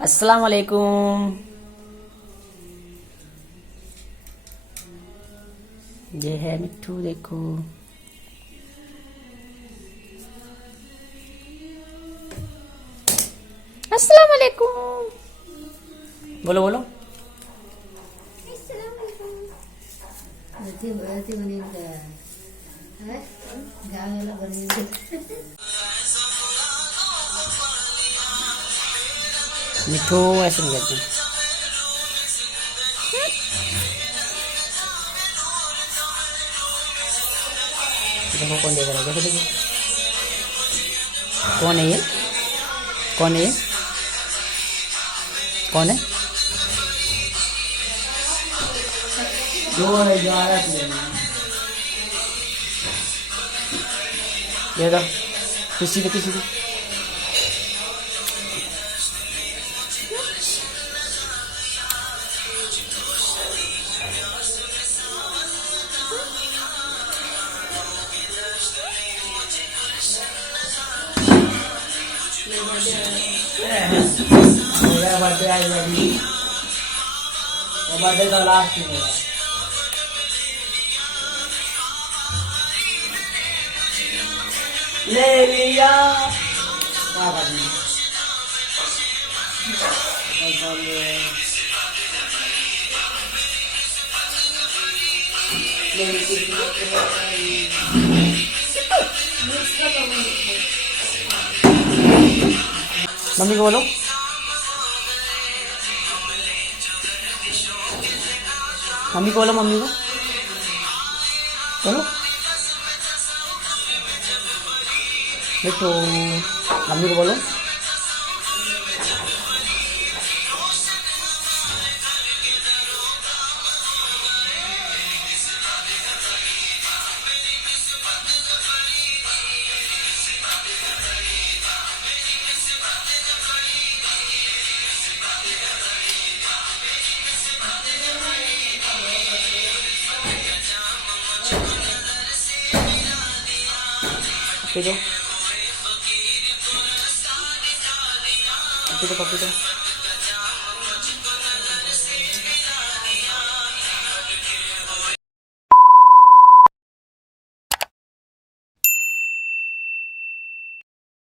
अस्सलाम वालेकुम। ये है मिट्ठू, देखो। अस्सलाम वालेकुम बोलो बोलो। मिठू ऐसे नहीं करते। देखो कौन देख रहा है, देखो देखो कौन है ये, कौन है ये, कौन है जो है जा रहा है। ये रहा किसी को किसी को मेरा बर्थडे आएगा अभी, बर्थडे का लास्ट में ले लिया। क्या करना मम्मी को बोलो, मम्मी को बोलो, मम्मी को बोलो बेटो, मम्मी को बोलो। पपी दो, पपी दो, पपी दो।